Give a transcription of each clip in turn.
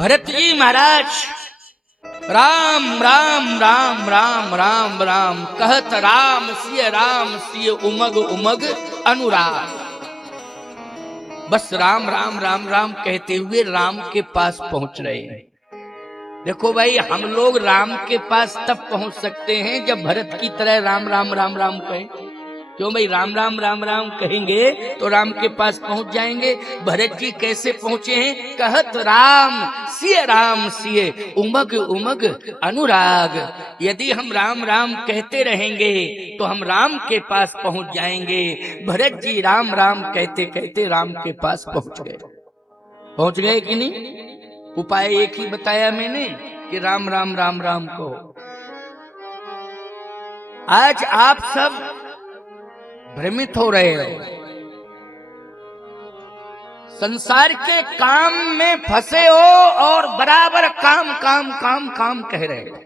भरत जी महाराज राम राम राम राम राम राम कहत राम सिय उमग उमग अनुराग। बस राम राम राम राम कहते हुए राम के पास पहुंच रहे हैं। देखो भाई, हम लोग राम के पास तब पहुंच सकते हैं जब भरत की तरह राम राम राम राम कहें। क्यों भाई, राम राम राम राम कहेंगे तो राम के पास पहुंच जाएंगे। भरत जी कैसे पहुंचे हैं? कहत राम सिय उमग उमग अनुराग। यदि हम राम राम कहते रहेंगे तो हम राम के पास पहुंच जाएंगे। भरत जी राम राम कहते कहते राम के पास पहुंच गए कि नहीं? उपाय एक ही बताया मैंने कि राम राम राम राम को। आज आप सब भ्रमित हो रहे हो, संसार के काम में फंसे हो और बराबर काम काम काम काम कह रहे हो।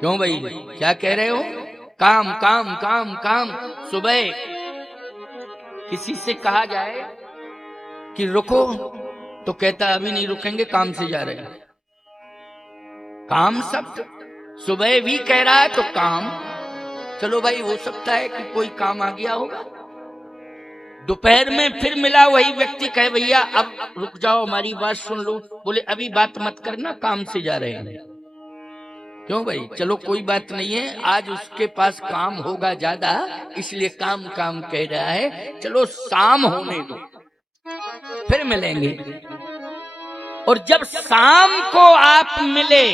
क्यों भाई, क्या कह रहे हो? काम काम काम काम। सुबह किसी से कहा जाए कि रुको तो कहता अभी नहीं रुकेंगे, काम से जा रहे हैं। काम शब्द सुबह भी कह रहा है तो काम। चलो भाई, हो सकता है कि कोई काम आ गया होगा। दोपहर में फिर मिला, वही व्यक्ति कहे भैया अब रुक जाओ, हमारी बात सुन लो। बोले अभी बात मत करना, काम से जा रहे हैं। क्यों भाई? चलो कोई बात नहीं है, आज उसके पास काम होगा ज्यादा, इसलिए काम काम कह रहा है। चलो शाम होने दो, फिर मिलेंगे। और जब शाम को आप मिले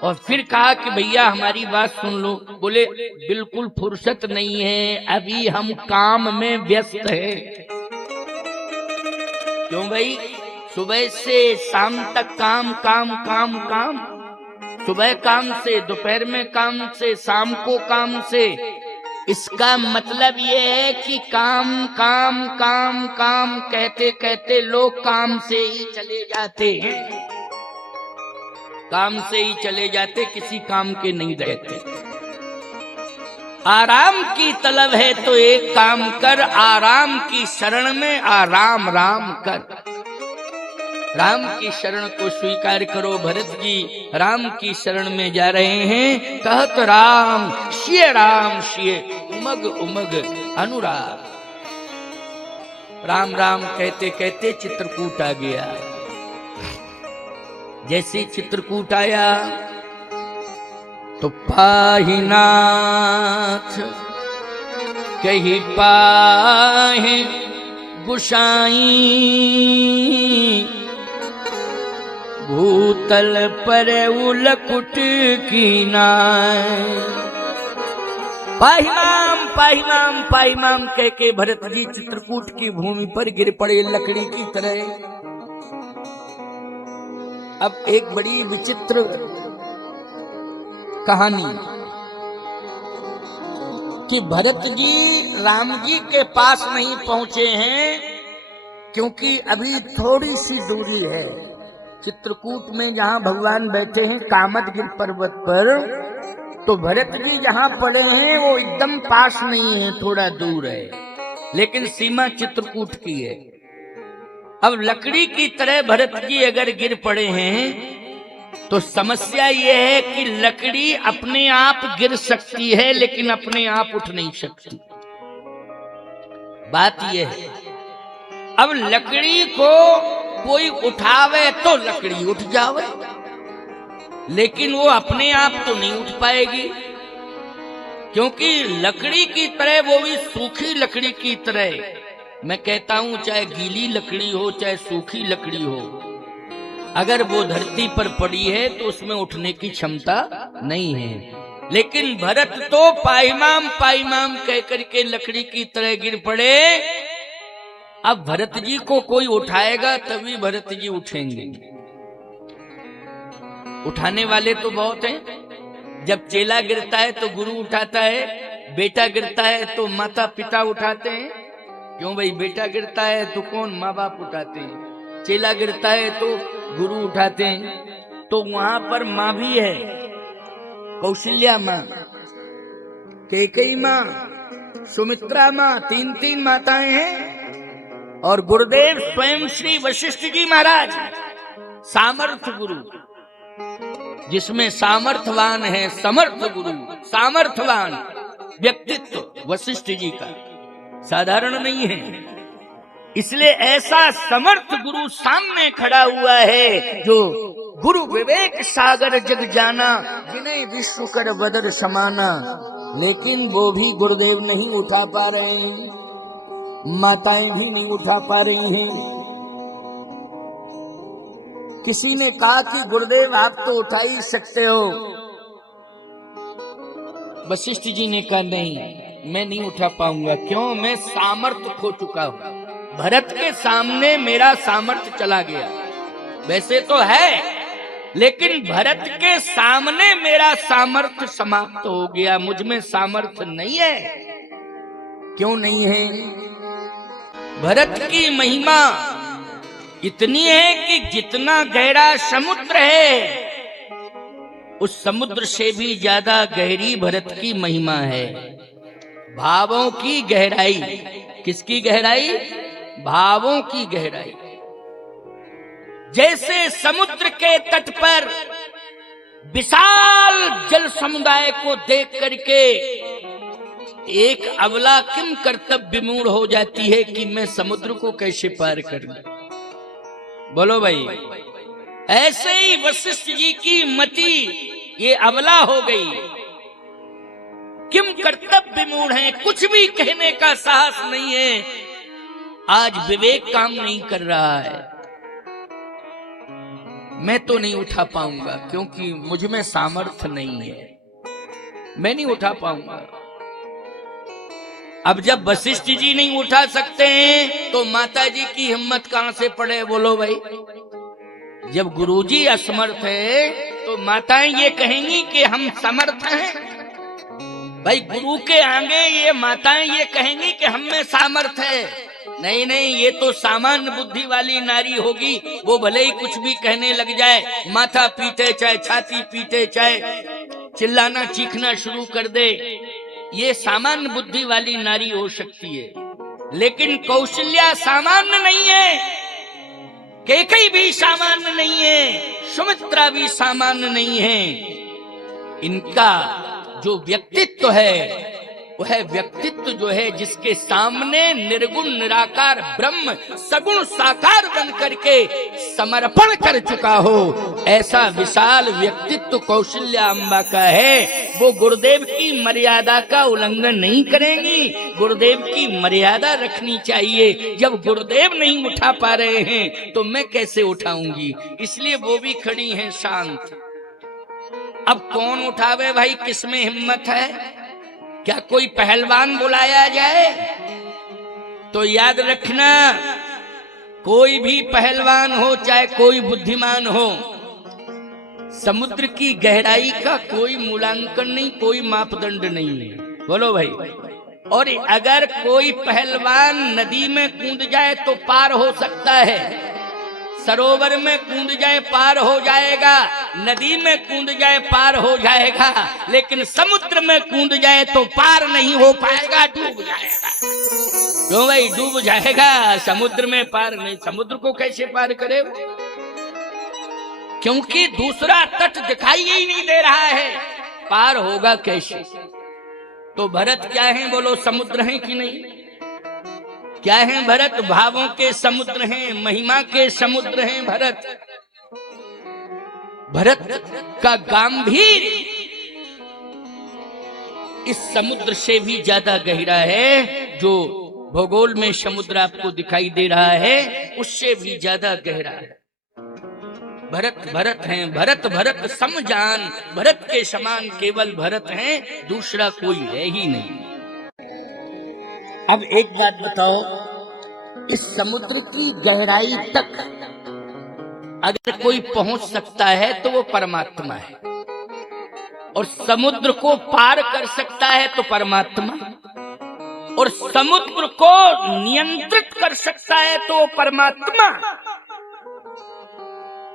और फिर कहा कि भैया हमारी बात सुन लो, बोले बिल्कुल फुर्सत नहीं है, अभी हम काम में व्यस्त हैं। क्यों भाई? सुबह से शाम तक काम काम काम काम। सुबह काम से, दोपहर में काम से, शाम को काम से। इसका मतलब ये है कि काम काम काम काम कहते कहते लोग काम से ही चले जाते हैं। काम से ही चले जाते, किसी काम के नहीं रहते। आराम की तलब है तो एक काम कर, आराम की शरण में आराम राम कर। राम की शरण को स्वीकार करो। भरत जी राम की शरण में जा रहे हैं। कहत राम सिय उमग उमग अनुराग। राम राम कहते कहते चित्रकूट आ गया। जैसे चित्रकूट आया तो पाहि नाथ कही पाहि गुसाई, भूतल पर उलकुट की नाय। पाहि माम कह के भरत जी चित्रकूट की भूमि पर गिर पड़े लकड़ी की तरह। अब एक बड़ी विचित्र कहानी कि भरत जी राम जी के पास नहीं पहुंचे हैं क्योंकि अभी थोड़ी सी दूरी है। चित्रकूट में जहां भगवान बैठे हैं कामदगिरि पर्वत पर, तो भरत जी जहां पड़े हैं वो एकदम पास नहीं है, थोड़ा दूर है, लेकिन सीमा चित्रकूट की है। अब लकड़ी की तरह भरत जी अगर गिर पड़े हैं तो समस्या यह है कि लकड़ी अपने आप गिर सकती है लेकिन अपने आप उठ नहीं सकती। बात यह है, अब लकड़ी को कोई उठावे तो लकड़ी उठ जावे, लेकिन वो अपने आप तो नहीं उठ पाएगी, क्योंकि लकड़ी की तरह, वो भी सूखी लकड़ी की तरह। मैं कहता हूं चाहे गीली लकड़ी हो चाहे सूखी लकड़ी हो, अगर वो धरती पर पड़ी है तो उसमें उठने की क्षमता नहीं है। लेकिन भरत तो पाइमाम कह करके लकड़ी की तरह गिर पड़े। अब भरत जी को कोई उठाएगा तभी भरत जी उठेंगे। उठाने वाले तो बहुत हैं। जब चेला गिरता है तो गुरु उठाता है, बेटा गिरता है तो माता पिता उठाते हैं। क्यों भाई? बेटा गिरता है तो कौन? माँ बाप उठाते हैं। चेला गिरता है तो गुरु उठाते हैं। तो वहां पर माँ भी है, कौशल्या माँ, कैकेयी माँ, सुमित्रा माँ, तीन माताएं हैं। और गुरुदेव स्वयं श्री वशिष्ठ जी महाराज सामर्थ्य गुरु, जिसमें सामर्थ्यवान है, समर्थ गुरु, सामर्थ्यवान व्यक्तित्व वशिष्ठ जी का साधारण नहीं है। इसलिए ऐसा समर्थ गुरु सामने खड़ा हुआ है, जो गुरु विवेक सागर जग जाना, जिन्हें विश्व कर बदर समाना। लेकिन वो भी गुरुदेव नहीं उठा पा रहे हैं, माताएं भी नहीं उठा पा रही हैं। किसी ने कहा कि गुरुदेव आप तो उठा ही सकते हो। वशिष्ठ जी ने कहा नहीं, मैं नहीं उठा पाऊंगा। क्यों? मैं सामर्थ्य खो चुका हूं। भरत के सामने मेरा सामर्थ्य चला गया। वैसे तो है, लेकिन भरत के सामने मेरा सामर्थ्य समाप्त हो गया। मुझ में सामर्थ्य नहीं है। क्यों नहीं है? भरत की महिमा इतनी है कि जितना गहरा समुद्र है, उस समुद्र से भी ज्यादा गहरी भरत की महिमा है। भावों की गहराई। किसकी गहराई? भावों की गहराई। जैसे समुद्र के तट पर विशाल जल समुदाय को देख करके एक अबला किम कर्तव्य विमूढ़ हो जाती है कि मैं समुद्र को कैसे पार करूं। बोलो भाई, ऐसे ही वशिष्ठ जी की मति ये अबला हो गई। किम कर्तव्य विमूढ़ है, कुछ भी कहने का साहस नहीं है। आज विवेक काम नहीं कर रहा है। मैं तो नहीं उठा पाऊंगा, क्योंकि मुझ में सामर्थ्य नहीं है। मैं नहीं उठा पाऊंगा। अब जब वशिष्ठ जी नहीं उठा सकते हैं, तो माता जी की हिम्मत कहां से पड़े? बोलो भाई। जब गुरुजी असमर्थ है, तो माताएं ये कहेंगी कि हम समर्थ हैं। भाई, गुरु के आगे ये माताएं ये कहेंगी कि हम में सामर्थ्य है। नहीं नहीं, ये तो सामान्य बुद्धि वाली नारी होगी। वो भले ही कुछ भी कहने लग जाए, माथा पीटे, चाहे छाती पीटे, चाहे चिल्लाना चीखना शुरू कर दे, ये सामान्य बुद्धि वाली नारी हो सकती है। लेकिन कौशल्या सामान्य नहीं है, कैकेयी भी सामान्य नहीं है, सुमित्रा भी सामान्य नहीं है। इनका जो व्यक्तित्व है, वह व्यक्तित्व जो है जिसके सामने निर्गुण निराकार ब्रह्म सगुण साकार बन करके समर्पण कर चुका हो, ऐसा विशाल व्यक्तित्व कौशल्या अम्बा का है। वो गुरुदेव की मर्यादा का उल्लंघन नहीं करेंगी। गुरुदेव की मर्यादा रखनी चाहिए। जब गुरुदेव नहीं उठा पा रहे हैं, तो मैं कैसे उठाऊंगी? इसलिए वो भी खड़ी हैं शांत। अब कौन उठावे भाई? किसमें हिम्मत है? क्या कोई पहलवान बुलाया जाए? तो याद रखना, कोई भी पहलवान हो, चाहे कोई बुद्धिमान हो, समुद्र की गहराई का कोई मूल्यांकन नहीं, कोई मापदंड नहीं है। बोलो भाई। और अगर कोई पहलवान नदी में कूद जाए तो पार हो सकता है, सरोवर में कूद जाए पार हो जाएगा, नदी में कूद जाए पार हो जाएगा, लेकिन समुद्र में कूद जाए तो पार नहीं हो पाएगा, डूब जाएगा। क्यों भाई? डूब जाएगा। समुद्र में पार नहीं। समुद्र को कैसे पार करे? क्योंकि दूसरा तट दिखाई ही नहीं दे रहा है, पार होगा कैसे? तो भरत क्या है? बोलो, समुद्र है कि नहीं? क्या है भरत? भावों के समुद्र हैं, महिमा के समुद्र हैं भरत। भरत का गांभीर्य इस समुद्र से भी ज्यादा गहरा है। जो भूगोल में समुद्र आपको दिखाई दे रहा है, उससे भी ज्यादा गहरा है। भरत भरत हैं, भरत भरत समजान, भरत के समान केवल भरत हैं, दूसरा कोई है ही नहीं। अब एक बात बताओ, इस समुद्र की गहराई तक अगर कोई पहुंच सकता है तो वो परमात्मा है, और समुद्र को पार कर सकता है तो परमात्मा, और समुद्र को नियंत्रित कर सकता है तो परमात्मा,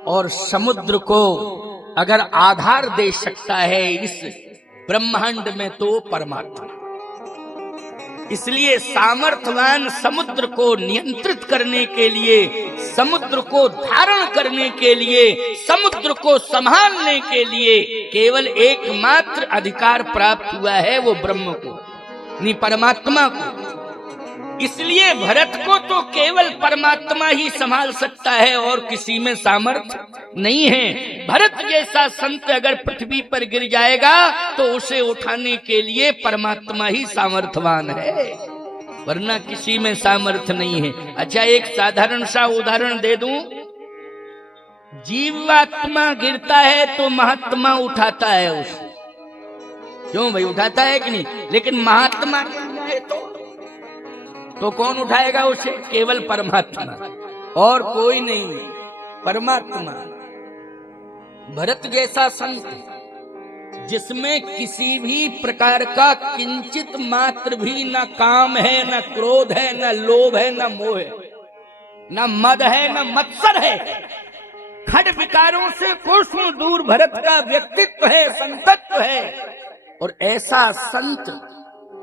और समुद्र को अगर आधार दे सकता है इस ब्रह्मांड में तो परमात्मा। इसलिए सामर्थ्यवान समुद्र को नियंत्रित करने के लिए, समुद्र को धारण करने के लिए, समुद्र को संभालने के लिए केवल एकमात्र अधिकार प्राप्त हुआ है, वो ब्रह्म को नहीं, परमात्मा को। इसलिए भरत को तो केवल परमात्मा ही संभाल सकता है और किसी में सामर्थ्य नहीं है। भरत जैसा संत अगर पृथ्वी पर गिर जाएगा तो उसे उठाने के लिए परमात्मा ही सामर्थ्यवान है, वरना किसी में सामर्थ्य नहीं है। अच्छा, एक साधारण सा उदाहरण दे दूं। जीवात्मा गिरता है तो महात्मा उठाता है उसे, क्यों भाई, उठाता है कि नहीं? लेकिन महात्मा गिर जाए तो कौन उठाएगा उसे? केवल परमात्मा, और कोई नहीं, परमात्मा। भरत जैसा संत जिसमें किसी भी प्रकार का किंचित मात्र भी न काम है, न क्रोध है, न लोभ है, न मोह है, न मद है, न मत्सर है, खड विकारों से कोसों दूर भरत का व्यक्तित्व है, संतत्व है। और ऐसा संत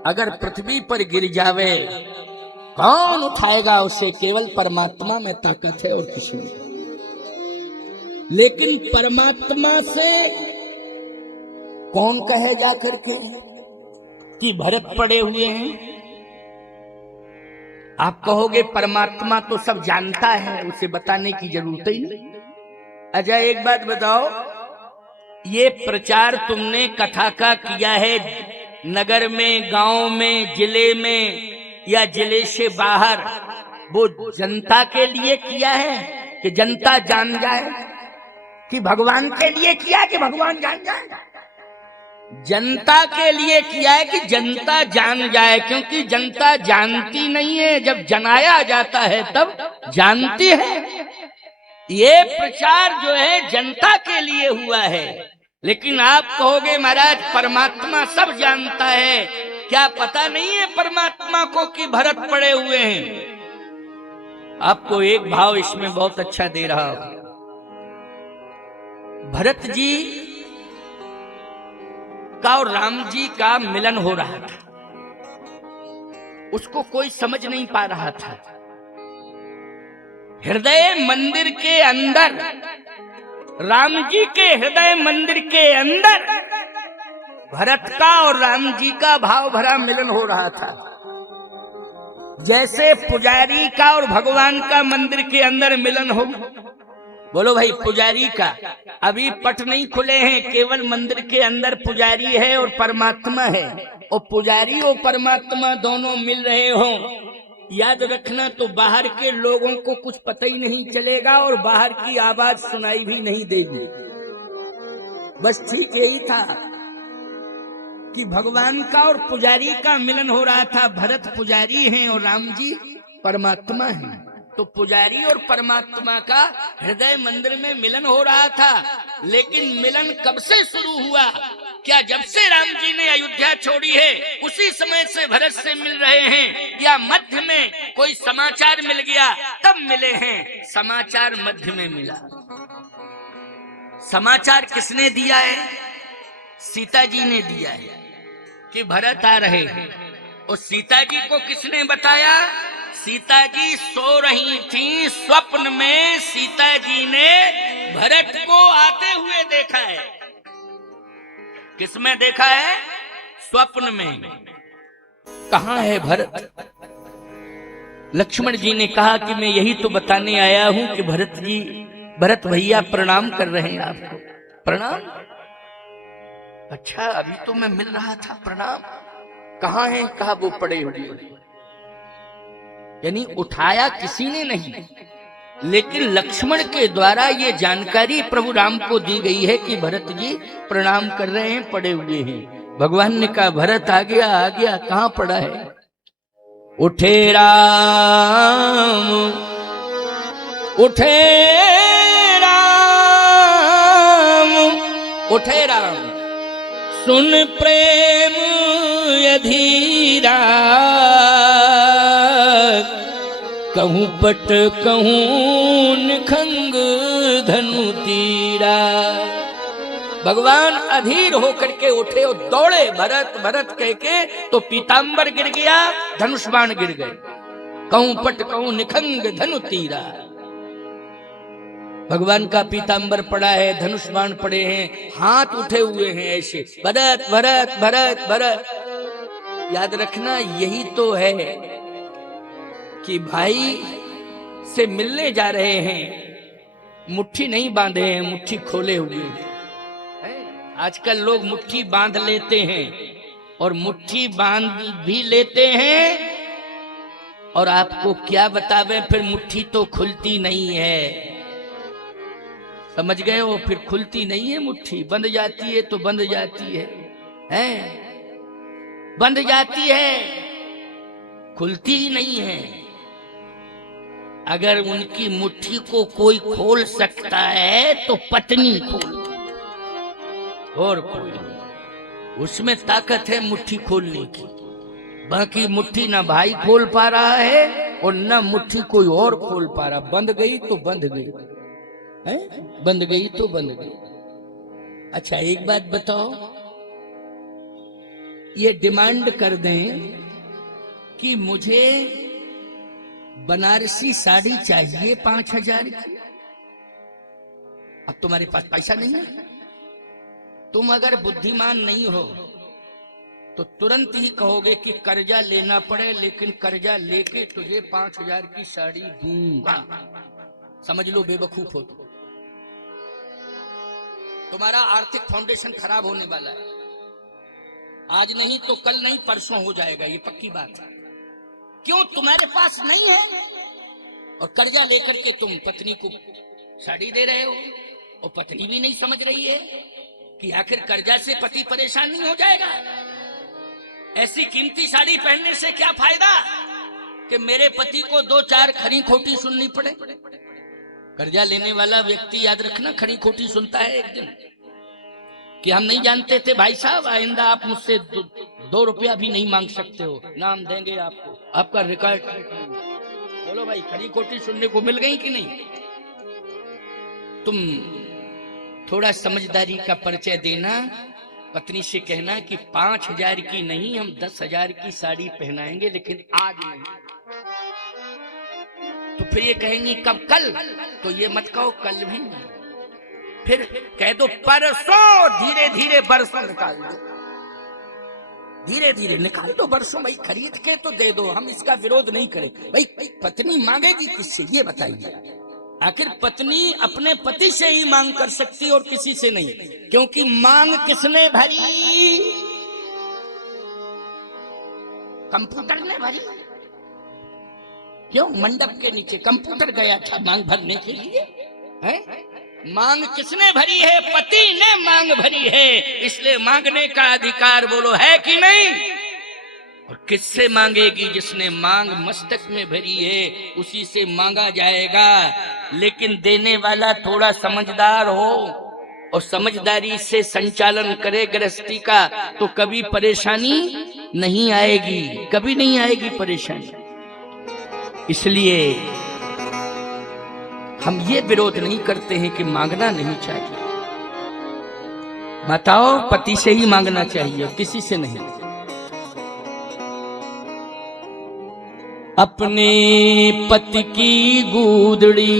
अगर पृथ्वी पर गिर जावे, कौन उठाएगा उसे? केवल परमात्मा में ताकत है और किसी में। लेकिन परमात्मा से कौन कहे जा करके कि भरत पड़े हुए हैं? आप कहोगे परमात्मा तो सब जानता है, उसे बताने की जरूरत ही नहीं। अच्छा, एक बात बताओ, ये प्रचार तुमने कथा का किया है नगर में, गांव में, जिले में या जिले से बाहर, वो जनता के लिए किया है कि जनता जान जाए, कि भगवान के लिए किया कि भगवान जान जाए? जनता के लिए किया है कि जनता जान जाए, क्योंकि जनता जानती नहीं है, जब जनाया जाता है तब जानती है। ये प्रचार जो है जनता के लिए हुआ है। लेकिन आप कहोगे महाराज परमात्मा सब जानता है, क्या पता नहीं है परमात्मा को कि भरत पड़े हुए हैं? आपको एक भाव इसमें बहुत अच्छा दे रहा हूं। भरत जी का और राम जी का मिलन हो रहा था, उसको कोई समझ नहीं पा रहा था। हृदय मंदिर के अंदर, राम जी के हृदय मंदिर के अंदर भरत का और राम जी का भाव भरा मिलन हो रहा था। जैसे पुजारी का और भगवान का मंदिर के अंदर मिलन हो। बोलो भाई, पुजारी का अभी पट नहीं खुले हैं, केवल मंदिर के अंदर पुजारी है और परमात्मा है, और पुजारी और परमात्मा दोनों मिल रहे हो, याद रखना तो बाहर के लोगों को कुछ पता ही नहीं चलेगा और बाहर की आवाज सुनाई भी नहीं देगी। बस ठीक यही था कि भगवान का और पुजारी का मिलन हो रहा था। भरत पुजारी हैं और राम जी परमात्मा हैं, तो पुजारी और परमात्मा का हृदय मंदिर में मिलन हो रहा था। लेकिन मिलन कब से शुरू हुआ? क्या जब से राम जी ने अयोध्या छोड़ी है उसी समय से भरत से मिल रहे हैं, या मध्य में कोई समाचार मिल गया तब मिले हैं? समाचार मध्य में मिला। समाचार किसने दिया है? सीता जी ने दिया है कि भरत आ रहे हैं। और सीता जी को किसने बताया? सीता जी सो रही थी, स्वप्न में सीता जी ने भरत को आते हुए देखा है। किसमें देखा है? स्वप्न में। कहाँ है भरत? लक्ष्मण जी ने कहा कि मैं यही तो बताने आया हूं कि भरत जी, भरत भैया प्रणाम कर रहे हैं आपको। प्रणाम? अच्छा, अभी तो मैं मिल रहा था, प्रणाम। कहाँ है? कहा वो पड़े हुए। यानी उठाया किसी ने नहीं, लेकिन लक्ष्मण के द्वारा ये जानकारी प्रभु राम को दी गई है कि भरत जी प्रणाम कर रहे हैं, पड़े हुए हैं। भगवान ने कहा भरत आ गया, आ गया। कहाँ पड़ा है? उठे राम, उठे राम, उठे राम, सुन प्रेम अधीरा, कहूं पट कहूं निखंग धनु तीरा। भगवान अधीर होकर के उठे और दौड़े, भरत भरत कह के, तो पीतांबर गिर गया, धनुष बाण गिर गए। कहूं पट कहूं निखंग धनु तीरा। भगवान का पीतांबर पड़ा है, धनुष बाण पड़े हैं, हाथ उठे हुए हैं ऐसे, भरत भरत भरत भरत। याद रखना यही तो है कि भाई से मिलने जा रहे हैं, मुट्ठी नहीं बांधे हैं, मुट्ठी खोले हुए हैं। आजकल लोग मुट्ठी बांध लेते हैं और मुट्ठी बांध भी लेते हैं और आपको क्या बतावे, फिर मुट्ठी तो खुलती नहीं है। समझ गए हो? फिर खुलती नहीं है मुट्ठी, बंध जाती है तो बंध जाती है, बंध जाती है, खुलती ही नहीं है। अगर उनकी मुट्ठी को कोई खोल सकता है तो पत्नी खोल, और कोई, उसमें ताकत है मुट्ठी खोलने की। बाकी मुट्ठी ना भाई खोल पा रहा है और ना मुट्ठी कोई और खोल पा रहा। बंद गई तो बंद गई, बंद गई तो बंद गई। अच्छा एक बात बताओ, ये डिमांड कर दें कि मुझे बनारसी साड़ी चाहिए 5,000 की। अब तुम्हारे पास पैसा नहीं है, तुम अगर बुद्धिमान नहीं हो तो तुरंत ही कहोगे कि कर्जा लेना पड़े, लेकिन कर्जा लेके तुझे 5,000 की साड़ी दूंगा। समझ लो बेवकूफ हो तुम्हारा आर्थिक फाउंडेशन खराब होने वाला है। आज नहीं तो कल नहीं परसों हो जाएगा, ये पक्की बात है। क्यों? तुम्हारे पास नहीं है और कर्जा लेकर के तुम पत्नी को साड़ी दे रहे हो, और पत्नी भी नहीं समझ रही है कि आखिर कर्जा से पति परेशान नहीं हो जाएगा। ऐसी कीमती साड़ी पहनने से क्या फायदा कि मेरे पति को 2-4 खरी खोटी सुननी पड़े। कर्जा लेने वाला व्यक्ति, याद रखना, खरी खोटी सुनता है एक दिन कि हम नहीं जानते थे भाई साहब, आइंदा आप मुझसे 2 रुपया भी नहीं मांग सकते हो, नाम देंगे आपको, आपका रिकॉर्ड। बोलो भाई, खरी खोटी सुनने को मिल गई कि नहीं? तुम थोड़ा समझदारी का परिचय देना, पत्नी से कहना कि 5,000 की नहीं, हम 10,000 की साड़ी पहनाएंगे, लेकिन आज नहीं। तो फिर ये कहेंगी कब? कल। तो ये मत कहो कल भी नहीं, फिर कह दो परसों। धीरे धीरे बरसों निकाल दो, धीरे धीरे निकाल दो बरसों। भाई खरीद के तो दे दो, हम इसका विरोध नहीं करें। भाई पत्नी मांगेगी किससे, ये बताइए? आखिर पत्नी अपने पति से ही मांग कर सकती और किसी से नहीं, क्योंकि मांग किसने भरी? कंप्यूटर ने भरी। क्यों? मंडप के नीचे कंप्यूटर गया था मांग भरने के लिए, है? मांग किसने भरी है? पति ने मांग भरी है, इसलिए मांगने का अधिकार बोलो है कि नहीं? और किससे मांगेगी? जिसने मांग मस्तक में भरी है उसी से मांगा जाएगा। लेकिन देने वाला थोड़ा समझदार हो और समझदारी से संचालन करे गृहस्थी का, तो कभी परेशानी नहीं आएगी, कभी नहीं आएगी परेशानी। इसलिए हम ये विरोध नहीं करते हैं कि मांगना नहीं चाहिए। माताओं, पति से ही मांगना चाहिए, किसी से नहीं। अपने पति की गूदड़ी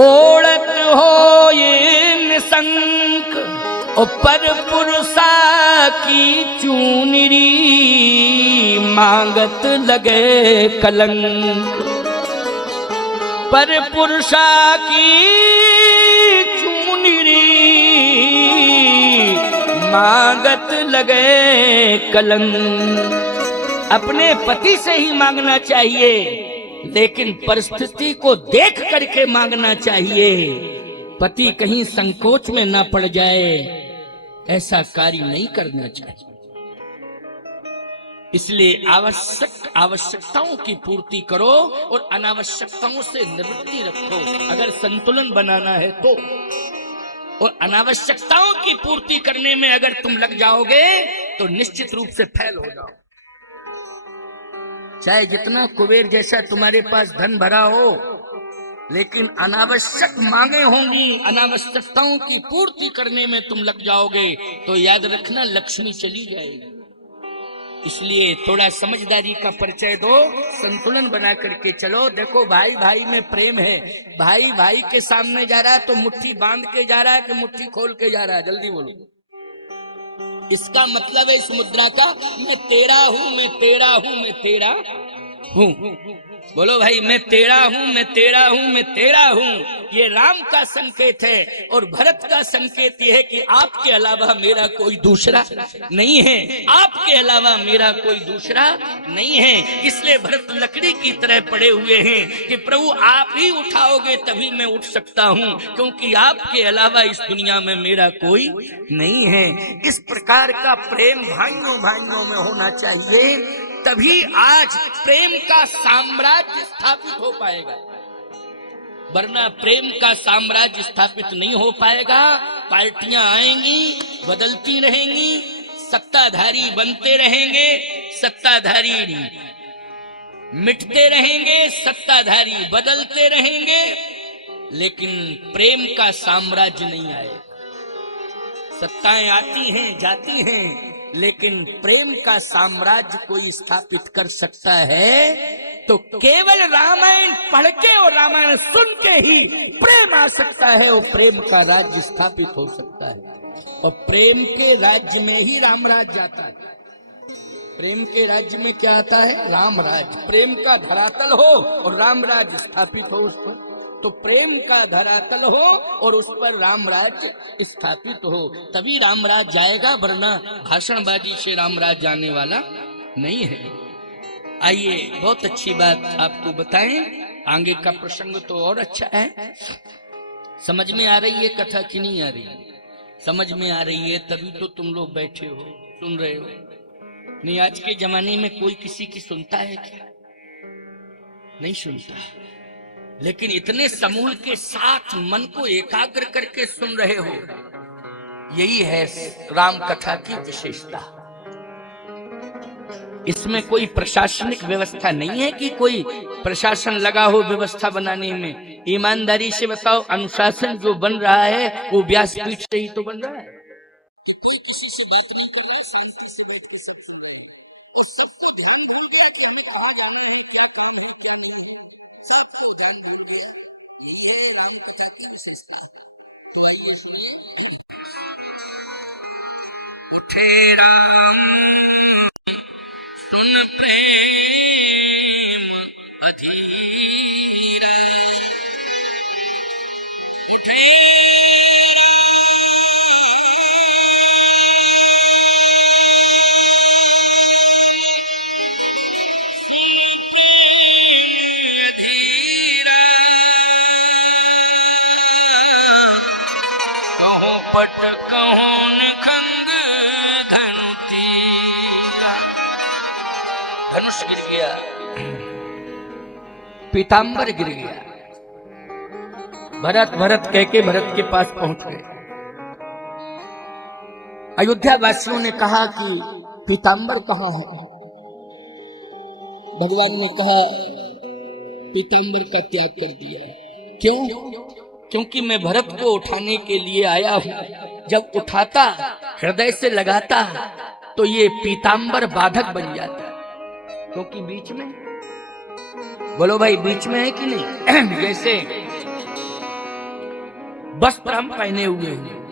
ओढ़त हो ये निशंक, और पर पुरुषा की चूनरी मांगत लगे कलंक। पर पुरुषा की चूनरी मांगत लगे कलंक। अपने पति से ही मांगना चाहिए, लेकिन परिस्थिति को देख करके मांगना चाहिए। पति कहीं संकोच में ना पड़ जाए, ऐसा कार्य नहीं करना चाहिए। इसलिए आवश्यकताओं की पूर्ति करो और अनावश्यकताओं से निवृत्ति रखो, अगर संतुलन बनाना है तो। और अनावश्यकताओं की पूर्ति करने में अगर तुम लग जाओगे तो निश्चित रूप से फेल हो जाओ। चाहे जितना कुबेर जैसा तुम्हारे पास धन भरा हो, लेकिन अनावश्यक मांगे होंगी, अनावश्यकताओं की पूर्ति करने में तुम लग जाओगे तो याद रखना लक्ष्मी चली जाएगी। इसलिए थोड़ा समझदारी का परिचय दो, संतुलन बना करके चलो। देखो भाई भाई में प्रेम है, भाई भाई के सामने जा रहा है तो मुट्ठी बांध के जा रहा है कि मुट्ठी खोल के जा रहा है? जल्दी बोलो। इसका मतलब है इस मुद्रा का, मैं तेरा हूं, मैं तेरा हूं, मैं तेरा हूं। बोलो भाई, मैं तेरा हूं, मैं तेरा हूं, मैं तेरा हूं। ये राम का संकेत है और भरत का संकेत ये है कि आपके अलावा मेरा कोई दूसरा नहीं है, आपके अलावा मेरा कोई दूसरा नहीं है। इसलिए भरत लकड़ी की तरह पड़े हुए हैं कि प्रभु आप ही उठाओगे तभी मैं उठ सकता हूं, क्योंकि आपके अलावा इस दुनिया में मेरा कोई नहीं है। इस प्रकार का प्रेम भाइयों भाइयों में होना चाहिए, तभी आज प्रेम का साम्राज्य स्थापित हो पाएगा, वरना प्रेम का साम्राज्य स्थापित नहीं हो पाएगा। पार्टियां आएंगी, बदलती रहेंगी, सत्ताधारी बनते रहेंगे, सत्ताधारी मिटते रहेंगे, सत्ताधारी बदलते रहेंगे, लेकिन प्रेम का साम्राज्य नहीं आएगा। सत्ताएं आती हैं जाती हैं, लेकिन प्रेम का साम्राज्य कोई स्थापित कर सकता है तो केवल रामायण पढ़ के और रामायण सुन के ही प्रेम आ सकता है, और प्रेम का राज्य स्थापित हो सकता है। और प्रेम के राज्य में ही राम राज्य आता है। प्रेम के राज्य में क्या आता है? राम राज्य। प्रेम का धरातल हो और राम राज्य स्थापित हो उस पर, तो प्रेम का धरातल हो और उस पर राम राज्य स्थापित हो, तभी राम राज्य जाएगा, वरना भाषणबाजी से राम राज्य जाने वाला नहीं है। आइए, बहुत अच्छी बात आपको बताएं, आगे का प्रसंग तो और अच्छा है। समझ में आ रही है कथा कि नहीं आ रही? समझ में आ रही है तभी तो तुम लोग बैठे हो, सुन रहे हो। नहीं, आज के जमाने में कोई किसी की सुनता है क्या? नहीं सुनता। लेकिन इतने समूह के साथ मन को एकाग्र करके सुन रहे हो, यही है राम कथा की विशेषता। इसमें कोई प्रशासनिक व्यवस्था नहीं है कि कोई प्रशासन लगा हो व्यवस्था बनाने में। ईमानदारी से बताओ, अनुशासन जो बन रहा है वो व्यासपीठ से ही तो बन रहा है। धनुष गिर गया, पीतांबर गिर गया। भरत भरत कह के भरत के पास पहुंच गए। अयोध्या वासियों ने कहा कि पीतांबर कहाँ है? भगवान ने कहा पीतांबर का त्याग कर दिया। क्यों? क्योंकि मैं भरत को उठाने के लिए आया हूं। जब उठाता, हृदय से लगाता, तो ये पीतांबर बाधक बन जाता, क्योंकि बीच में, बोलो भाई, बीच में है कि नहीं? जैसे वस्त्र हम पहने हुए हैं,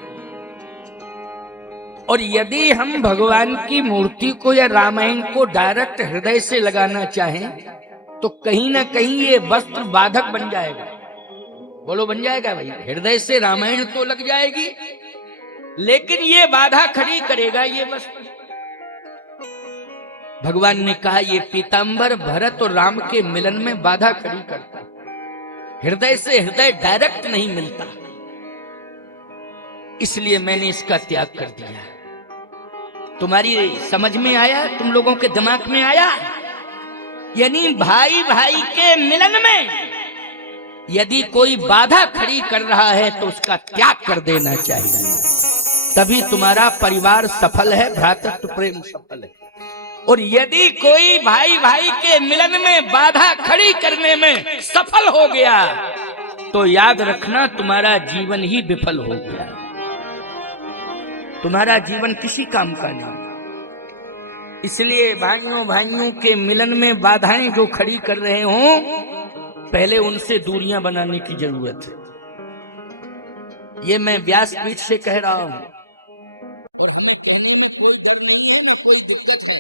और यदि हम भगवान की मूर्ति को या रामायण को डायरेक्ट हृदय से लगाना चाहें तो कहीं ना कहीं ये वस्त्र बाधक बन जाएगा। बोलो, बन जाएगा भाई? हृदय से रामायण तो लग जाएगी, लेकिन ये बाधा खड़ी करेगा ये वस्त्र। भगवान ने कहा ये पीतांबर भरत और राम के मिलन में बाधा खड़ी करता, हृदय से हृदय डायरेक्ट नहीं मिलता, इसलिए मैंने इसका त्याग कर दिया। तुम्हारी समझ में आया? तुम लोगों के दिमाग में आया? यानी भाई भाई के मिलन में यदि कोई बाधा खड़ी कर रहा है तो उसका त्याग कर देना चाहिए, तभी तुम्हारा परिवार सफल है, भ्रातृत्व प्रेम सफल है। और यदि कोई भाई भाई के मिलन में बाधा खड़ी करने में सफल हो गया तो याद रखना तुम्हारा जीवन ही विफल हो गया, तुम्हारा जीवन किसी काम का नहीं। इसलिए भाइयों भाइयों के मिलन में बाधाएं जो खड़ी कर रहे हों, पहले उनसे दूरियां बनाने की जरूरत है। ये मैं व्यासपीठ से कह रहा हूं, और हमें कहने में कोई डर नहीं है, न कोई दिक्कत है।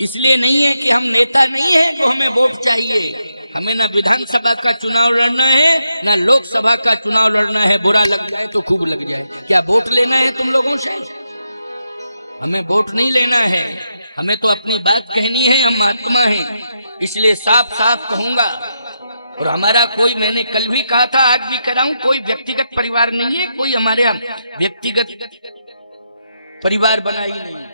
इसलिए नहीं है कि हम नेता नहीं है जो हमें वोट चाहिए। हमें न विधानसभा का चुनाव लड़ना है, न लोकसभा का चुनाव लड़ना है। बुरा लग जाए तो खूब लग जाए। क्या वोट लेना है तुम लोगों से? हमें वोट नहीं लेना है, हमें तो अपनी बात कहनी है। हम महात्मा हैं, इसलिए साफ साफ कहूंगा। और हमारा कोई, मैंने कल भी कहा था, आज भी कह रहा हूं, कोई व्यक्तिगत परिवार नहीं है। कोई हमारे व्यक्तिगत परिवार बना ही नहीं।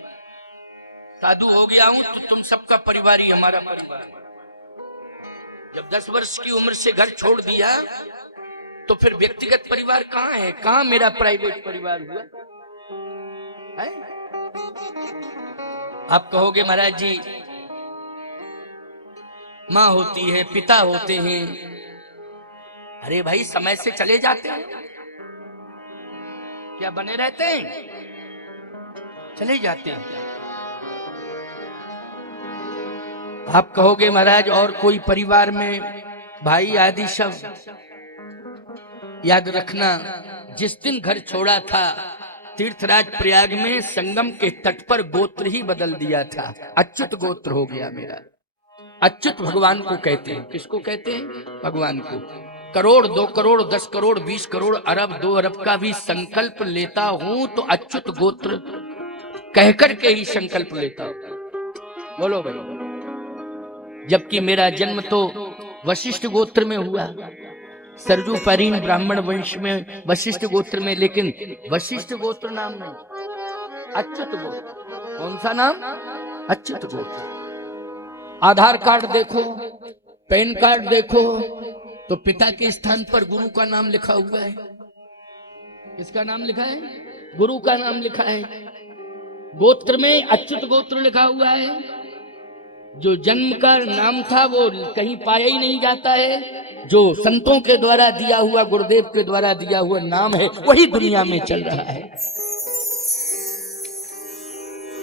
साधु हो गया हूं तो तुम सबका परिवार ही हमारा परिवार। जब 10 वर्ष की उम्र से घर छोड़ दिया तो फिर व्यक्तिगत परिवार कहाँ है? कहाँ मेरा प्राइवेट परिवार हुआ है? आप कहोगे महाराज जी माँ होती है, पिता होते हैं। अरे भाई समय से चले जाते हैं, क्या बने रहते हैं? चले जाते हैं। आप कहोगे महाराज और कोई परिवार में भाई आदि सब, याद रखना जिस दिन घर छोड़ा था तीर्थराज प्रयाग में संगम के तट पर गोत्र ही बदल दिया था। अच्युत गोत्र हो गया मेरा। अच्युत भगवान को कहते हैं। किसको कहते हैं? भगवान को। करोड़, 2 करोड़, 10 करोड़, 20 करोड़, अरब, 2 अरब का भी संकल्प लेता हूं तो अच्युत गोत्र कहकर के ही संकल्प लेता हूं। बोलो भाई। जबकि मेरा जन्म तो वशिष्ठ गोत्र में हुआ, सरजू परीन ब्राह्मण वंश में वशिष्ठ गोत्र में, लेकिन वशिष्ठ गोत्र नाम नहीं, अच्युत गोत्र। कौन सा नाम? अच्युत गोत्र। आधार कार्ड देखो, पैन कार्ड देखो तो पिता के स्थान पर गुरु का नाम लिखा हुआ है। किसका नाम लिखा है? गुरु का नाम लिखा है। गोत्र में अच्युत गोत्र लिखा हुआ है। जो जन्म का नाम था वो कहीं पाया ही नहीं जाता है। जो संतों के द्वारा दिया हुआ, गुरुदेव के द्वारा दिया हुआ नाम है, वही दुनिया में चल रहा है।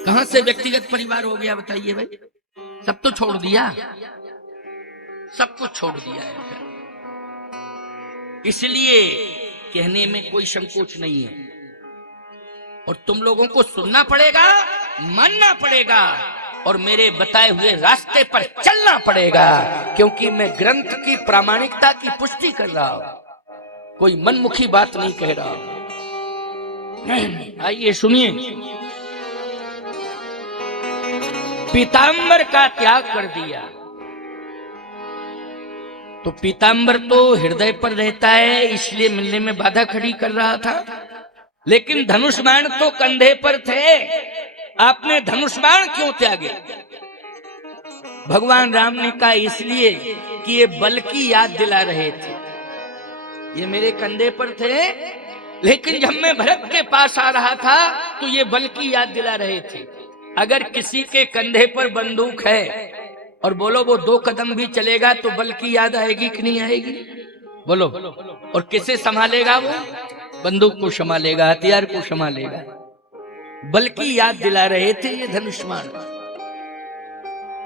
कहां से व्यक्तिगत परिवार हो गया बताइए भाई? सब तो छोड़ दिया, सब कुछ छोड़ दिया है। इसलिए कहने में कोई संकोच नहीं है। और तुम लोगों को सुनना पड़ेगा, मानना पड़ेगा और मेरे बताए हुए रास्ते पर चलना पड़ेगा, क्योंकि मैं ग्रंथ की प्रामाणिकता की पुष्टि कर रहा हूं, कोई मनमुखी बात नहीं कह रहा हूं। आइए सुनिए। पीतांबर का त्याग कर दिया तो पीतांबर तो हृदय पर रहता है, इसलिए मिलने में बाधा खड़ी कर रहा था। लेकिन धनुष बाण तो कंधे पर थे। आपने धनुष बाण क्यों त्यागे? भगवान राम ने कहा इसलिए कि ये बल की याद दिला रहे थे। ये मेरे कंधे पर थे, लेकिन जब मैं भरत के पास आ रहा था तो ये बल की याद दिला रहे थे। अगर किसी के कंधे पर बंदूक है और बोलो वो 2 कदम भी चलेगा तो बल की याद आएगी कि नहीं आएगी? बोलो। और किसे संभालेगा वो? बंदूक को संभालेगा, हथियार को संभालेगा। बल की याद दिला रहे थे ये धनुष्मान।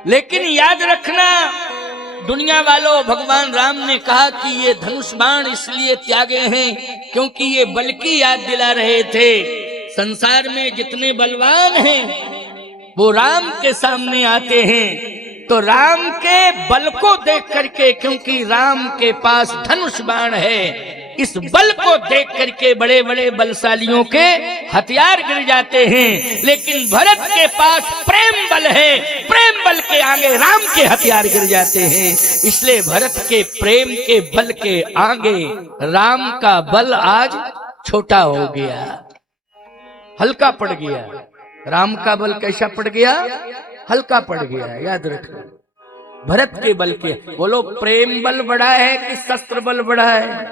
लेकिन याद रखना दुनिया वालों, भगवान राम ने कहा कि ये धनुष बाण इसलिए त्यागे हैं क्योंकि ये बल की याद दिला रहे थे। संसार में जितने बलवान हैं वो राम के सामने आते हैं तो राम के बल को देख करके, क्योंकि राम के पास धनुष बाण है, इस बल को देख करके बड़े बड़े बलशालियों के हथियार गिर जाते हैं। लेकिन भरत के पास प्रेम बल है, प्रेम बल के आगे राम के हथियार गिर जाते हैं। इसलिए भरत के प्रेम के बल के आगे राम का बल आज छोटा हो गया, हल्का पड़ गया। राम का बल कैसा पड़ गया? हल्का पड़ गया। याद रखना, भरत के बल के, बोलो प्रेम बल बड़ा है कि शस्त्र बल बड़ा है?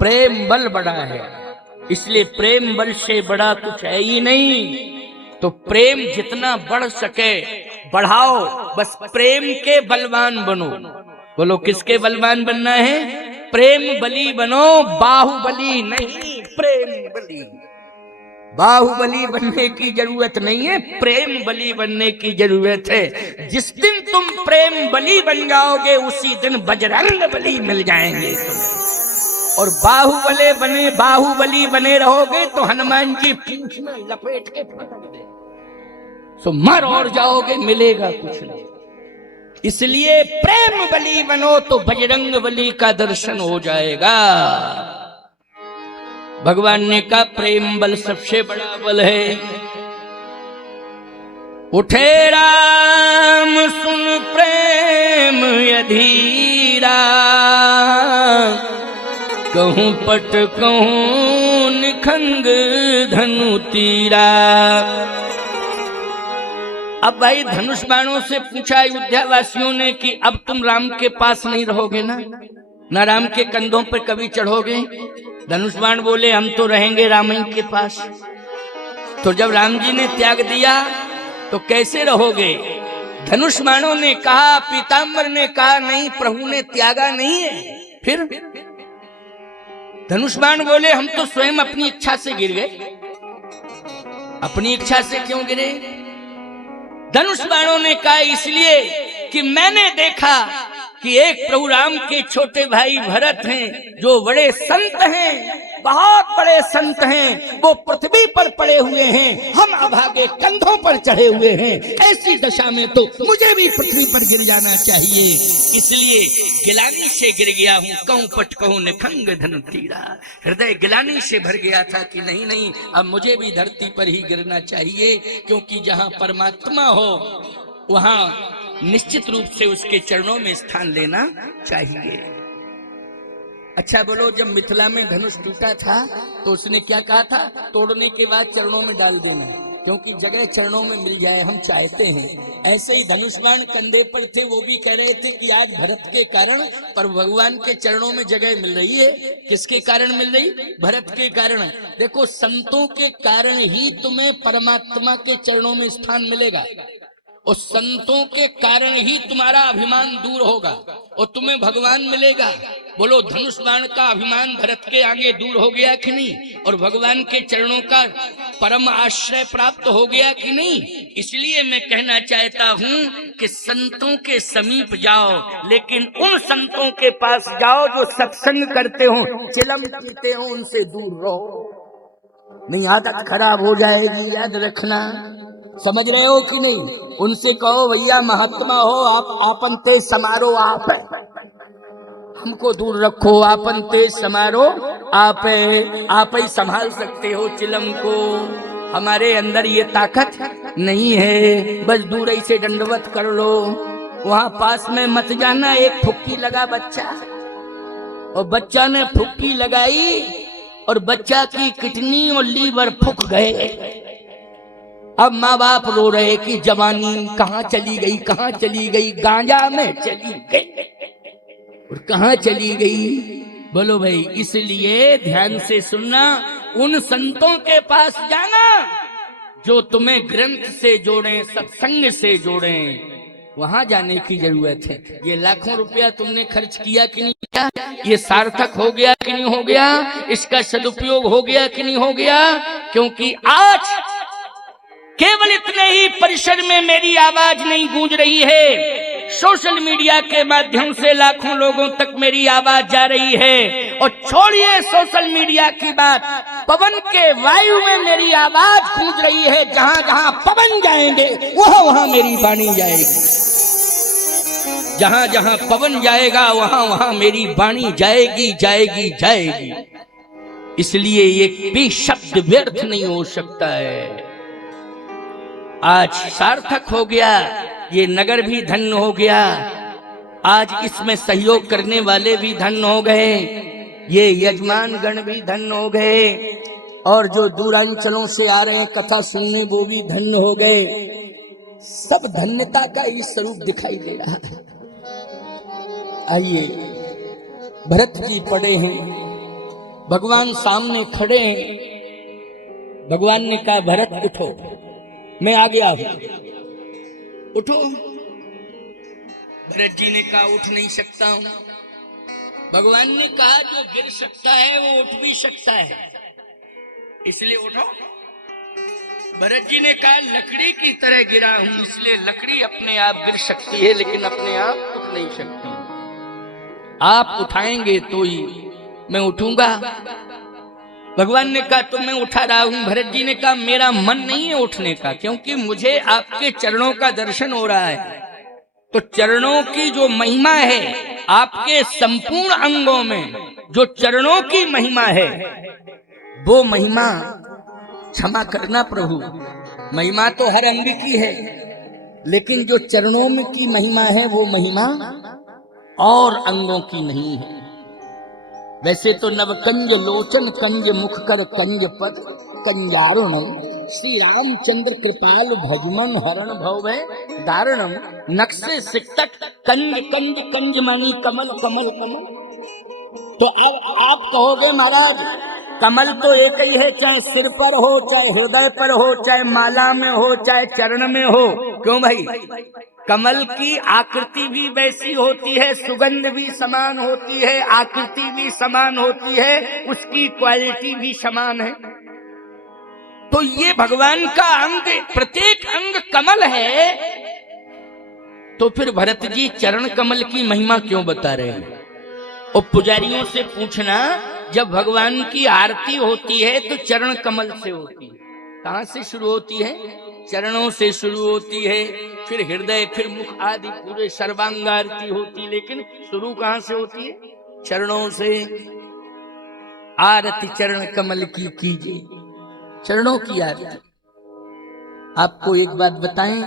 प्रेम बल बड़ा है। इसलिए प्रेम बल से बड़ा कुछ है ही नहीं। तो प्रेम जितना बढ़ सके बढ़ाओ, बस प्रेम के बलवान बनो। बोलो किसके बलवान बनना है? प्रेम बली बनो, बाहुबली नहीं, प्रेम बली। बाहुबली बनने की जरूरत नहीं है, प्रेम बली बनने की जरूरत है। जिस दिन तुम प्रेम बली बन जाओगे उसी दिन बजरंग बली मिल जाएंगे तुम्हें। और बाहुबली बने रहोगे तो हनुमान जी पूंछ में लपेट के पटक दे, तो मर और जाओगे, मिलेगा कुछ नहीं। इसलिए प्रेम बली बनो तो बजरंग बली का दर्शन हो जाएगा। भगवान ने कहा प्रेम बल सबसे बड़ा बल है। उठे राम सुन प्रेम अधीरा, कहूं पट कहूं निखंग धनु तीरा। अब भाई धनुष बाणों से पूछा अयोध्या वासियों ने कि अब तुम राम के पास नहीं रहोगे ना राम के कंधों पर कभी चढ़ोगे। धनुष बाण बोले हम तो रहेंगे राम ही के पास। तो जब राम जी ने त्याग दिया तो कैसे रहोगे? धनुष बाणों ने कहा, पीताम्बर ने कहा नहीं, प्रभु ने त्यागा नहीं है। फिर धनुष बाण बोले हम तो स्वयं अपनी इच्छा से गिर गए। अपनी इच्छा से क्यों गिरे? धनुष बाणों ने कहा इसलिए कि मैंने देखा कि एक प्रभु राम के छोटे भाई भरत हैं जो बड़े संत हैं, बहुत बड़े संत हैं, वो पृथ्वी पर पड़े हुए हैं, हम अभागे कंधों पर चढ़े हुए हैं। ऐसी दशा में तो मुझे भी पृथ्वी पर गिर जाना चाहिए, इसलिए गिलानी से गिर गया हूं। कहूं पट कहूं निखंग धनु तीरा। हृदय गिलानी से भर गया था कि नहीं अब मुझे भी धरती पर ही गिरना चाहिए, क्योंकि जहां परमात्मा हो वहां निश्चित रूप से उसके चरणों में स्थान लेना चाहिए। अच्छा बोलो, जब मिथिला में धनुष टूटा था तो उसने क्या कहा था? तोड़ने के बाद चरणों में डाल देना, क्योंकि जगह चरणों में मिल जाए हम चाहते हैं। ऐसे ही धनुष बाण कंधे पर थे, वो भी कह रहे थे कि आज भरत के कारण पर भगवान के चरणों में जगह मिल रही है। किसके कारण मिल रही? भरत के कारण। देखो, संतों के कारण ही तुम्हें परमात्मा के चरणों में स्थान मिलेगा, और संतों के कारण ही तुम्हारा अभिमान दूर होगा और तुम्हें भगवान मिलेगा। बोलो, धनुष बाण का अभिमान भरत के आगे दूर हो गया कि नहीं? और भगवान के चरणों का परम आश्रय प्राप्त हो गया कि नहीं? इसलिए मैं कहना चाहता हूँ कि संतों के समीप जाओ, लेकिन उन संतों के पास जाओ जो सत्संग करते हो, चिलम पीते हो, उनसे दूर रहो। नहीं, आदत खराब हो जाएगी, याद रखना। समझ रहे हो कि नहीं? उनसे कहो भैया महात्मा हो आप, आपन तेज समारो आप, हमको दूर रखो, आपन तेज समारो आप ही संभाल सकते हो चिलम को, हमारे अंदर ये ताकत नहीं है। बस दूर ही से दंडवत कर लो, वहां पास में मत जाना। एक फुक्की लगा बच्चा, और बच्चा ने फुक्की लगाई और बच्चा की किडनी और लीवर फूक गए। अब माँ बाप रो रहे कि जवानी कहाँ चली गई, कहाँ चली गई? गांजा में चली गई। और कहाँ चली गई? बोलो भाई, इसलिए ध्यान से सुनना, उन संतों के पास जाना जो तुम्हें ग्रंथ से जोड़े, सत्संग से जोड़े, वहां जाने की जरूरत है। ये लाखों रुपया तुमने खर्च किया कि नहीं किया? ये सार्थक हो गया कि नहीं हो गया? इसका सदुपयोग हो गया कि नहीं हो गया? क्योंकि आज केवल इतने ही परिसर में मेरी आवाज नहीं गूंज रही है, सोशल मीडिया के माध्यम से लाखों लोगों तक मेरी आवाज जा रही है। और छोड़िए सोशल मीडिया की बात, पवन के वायु में मेरी आवाज गूंज रही है। जहां जहां पवन जाएंगे वहां वहां मेरी वाणी जाएगी। जहां जहां पवन जाएगा वहां वहां मेरी वाणी जाएगी, जाएगी, जाएगी। इसलिए ये भी शब्द व्यर्थ नहीं हो सकता है। आज सार्थक हो गया, ये नगर भी धन्य हो गया, आज इसमें सहयोग करने वाले भी धन्य हो गए, ये यजमान गण भी धन्य हो गए, और जो दूरांचलों से आ रहे हैं कथा सुनने वो भी धन्य हो गए। सब धन्यता का ही स्वरूप दिखाई दे रहा है। आइए, भरत जी पड़े हैं, भगवान सामने खड़े हैं। भगवान ने कहा भरत उठो, मैं आ गया हूं, उठो। भरत जी ने कहा उठ नहीं सकता हूं। भगवान ने कहा जो गिर सकता है वो उठ भी सकता है, इसलिए उठो। भरत जी ने कहा लकड़ी की तरह गिरा हूं, इसलिए लकड़ी अपने आप गिर सकती है लेकिन अपने आप उठ नहीं सकती। आप उठाएंगे तो ही मैं उठूंगा। भगवान ने कहा तो मैं उठा रहा हूं। भरत जी ने कहा मेरा मन नहीं है उठने का, क्योंकि मुझे आपके चरणों का दर्शन हो रहा है। तो चरणों की जो महिमा है, आपके संपूर्ण अंगों में जो चरणों की महिमा है, वो महिमा क्षमा करना प्रभु, महिमा तो हर अंग की है, लेकिन जो चरणों में की महिमा है वो महिमा और अंगों की नहीं है। वैसे तो नवकंज लोचन कंज मुख कर कंज पद कंजारुणम श्री रामचंद्र कृपाल भजमन हरण भव दारुणम नक्शे सिक्तक कंज कंज कंज मणि कमल कमल कमल। तो अब आप कहोगे महाराज कमल तो एक ही है, चाहे सिर पर हो, चाहे हृदय पर हो, चाहे माला में हो, चाहे चरण में हो। क्यों भाई? कमल की आकृति भी वैसी होती है, सुगंध भी समान होती है, आकृति भी समान होती है, उसकी क्वालिटी भी समान है। तो ये भगवान का अंग, प्रत्येक अंग कमल है। तो फिर भरत जी चरण कमल की महिमा क्यों बता रहे हैं? और पुजारियों से पूछना, जब भगवान की आरती होती है तो चरण कमल से होती है। कहां से शुरू होती है? चरणों से शुरू होती है, फिर हृदय, फिर मुख आदि पूरे सर्वांग आरती होती, लेकिन शुरू कहां से होती है? चरणों से। आरती चरण कमल की कीजिए, चरणों की आरती। आपको एक बात बताएं,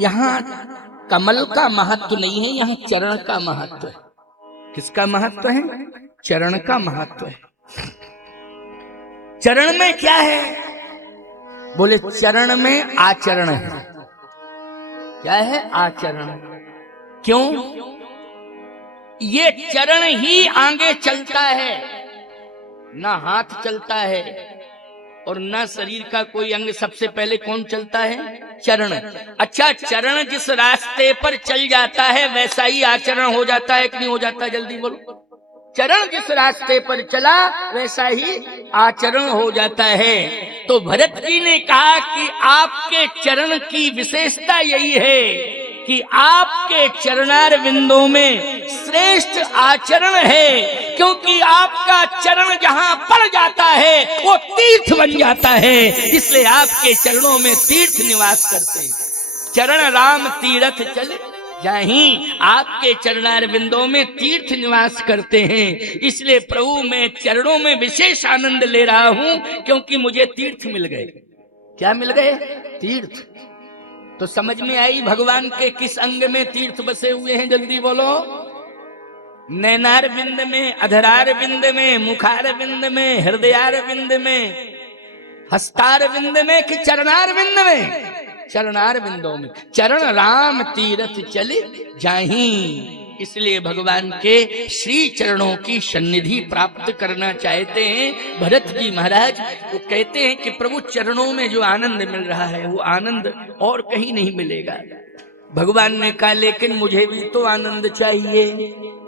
यहां कमल का महत्व नहीं है, यहां चरण का महत्व है। किसका महत्व है? चरण का महत्व है। चरण में क्या है? बोले चरण में आचरण है। क्या है? आचरण। क्यों? ये चरण ही आगे चलता है, ना हाथ चलता है और ना शरीर का कोई अंग। सबसे पहले कौन चलता है? चरण। अच्छा, चरण जिस रास्ते पर चल जाता है वैसा ही आचरण हो जाता है कि नहीं हो जाता? जल्दी बोलो। चरण जिस रास्ते पर चला वैसा ही आचरण हो जाता है। तो भरत जी ने कहा कि आपके चरण की विशेषता यही है कि आपके चरणार बिंदों में श्रेष्ठ आचरण है, क्योंकि आपका चरण जहां पड़ जाता है वो तीर्थ बन जाता है, इसलिए आपके चरणों में तीर्थ निवास करते हैं। चरण राम तीर्थ चले जाहीं, आपके चरणार बिंदों में तीर्थ निवास करते हैं। इसलिए प्रभु मैं चरणों में विशेष आनंद ले रहा हूं, क्योंकि मुझे तीर्थ मिल गए। क्या मिल गए? तीर्थ। तो समझ में आई भगवान के किस अंग में तीर्थ बसे हुए हैं? जल्दी बोलो। नैनार बिंद में, अधरार बिंद में, मुखार बिंद में, हृदयार बिंद में, हस्तार बिंद में कि चरणार बिंद में? चरणार बिंदों में। चरण राम तीर्थ चले जाहीं, इसलिए भगवान के श्री चरणों की सन्निधि प्राप्त करना चाहते हैं भरत जी महाराज। वो कहते हैं कि प्रभु चरणों में जो आनंद मिल रहा है वो आनंद और कहीं नहीं मिलेगा। भगवान ने कहा लेकिन मुझे भी तो आनंद चाहिए,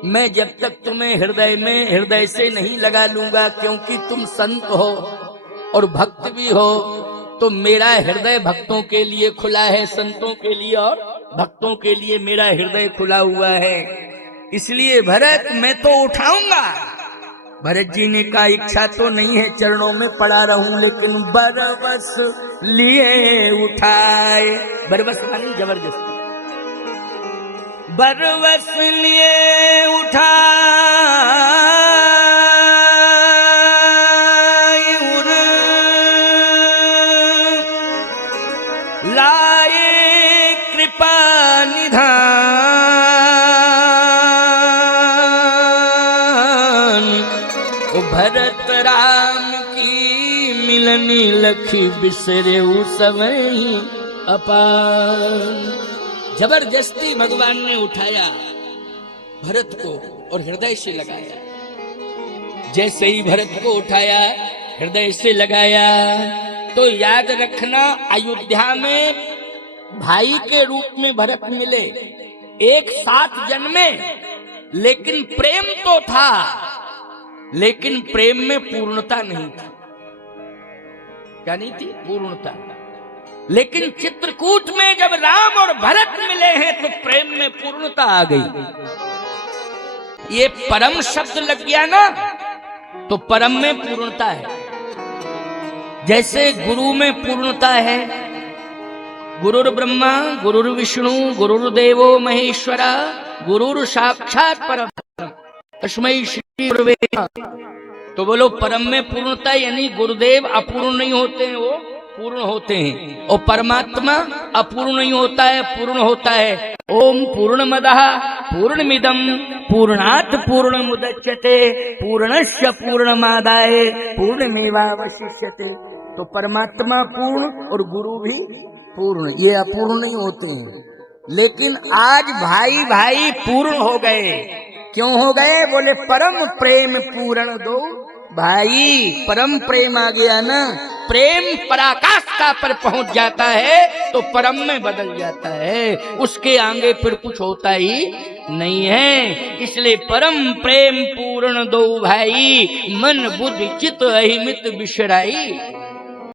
मैं जब तक तुम्हें हृदय में, हृदय से नहीं लगा लूंगा, क्योंकि तुम संत हो और भक्त भी हो, तो मेरा हृदय भक्तों के लिए खुला है, संतों के लिए और भक्तों के लिए मेरा हृदय खुला हुआ है। इसलिए भरत मैं तो उठाऊंगा। भरत जी ने कहा इच्छा तो नहीं है चरणों में पड़ा रहूं, लेकिन बरबस लिए उठाए। बरबस मानी जबरदस्ती। बरबस लिए उठाए लाए कृपा निधान, भरत राम की मिलनी लखी बिसरे समय अपार। जबरदस्ती भगवान ने उठाया भरत को और हृदय से लगाया। जैसे ही भरत को उठाया, हृदय से लगाया, तो याद रखना अयोध्या में भाई के रूप में भरत मिले, एक साथ जन्मे, लेकिन प्रेम तो था, लेकिन प्रेम में पूर्णता नहीं थी। क्या नहीं थी? पूर्णता। लेकिन चित्रकूट में जब राम और भरत मिले हैं तो प्रेम में पूर्णता आ गई। ये परम शब्द लग गया ना, तो परम में पूर्णता है। जैसे गुरु में पूर्णता है, गुरुर् ब्रह्मा गुरुर् विष्णु गुरुर्देवो महेश्वरा गुरुर् साक्षात परम तस्मै श्री गुरवे। तो बोलो परम में पूर्णता, यानी गुरुदेव अपूर्ण नहीं होते हैं, वो पूर्ण होते हैं। और परमात्मा अपूर्ण नहीं होता है, पूर्ण होता है। ओम पूर्णमदः पूर्णमिदं पूर्णात् पूर्णमुदच्यते पूर्णस्य पूर्णमादाय पूर्णमेवावशिष्यते। तो परमात्मा पूर्ण और गुरु भी पूर्ण, ये अपूर्ण नहीं होते हैं। लेकिन आज भाई भाई पूर्ण हो गए। क्यों हो गए? बोले परम प्रेम पूर्ण दो भाई। परम प्रेम आ गया ना, प्रेम पराकाष्ठा पर पहुंच जाता है तो परम में बदल जाता है, उसके आगे फिर कुछ होता ही नहीं है। इसलिए परम प्रेम पूर्ण दो भाई, मन बुद्धि चित्त अहिमित बिसराई।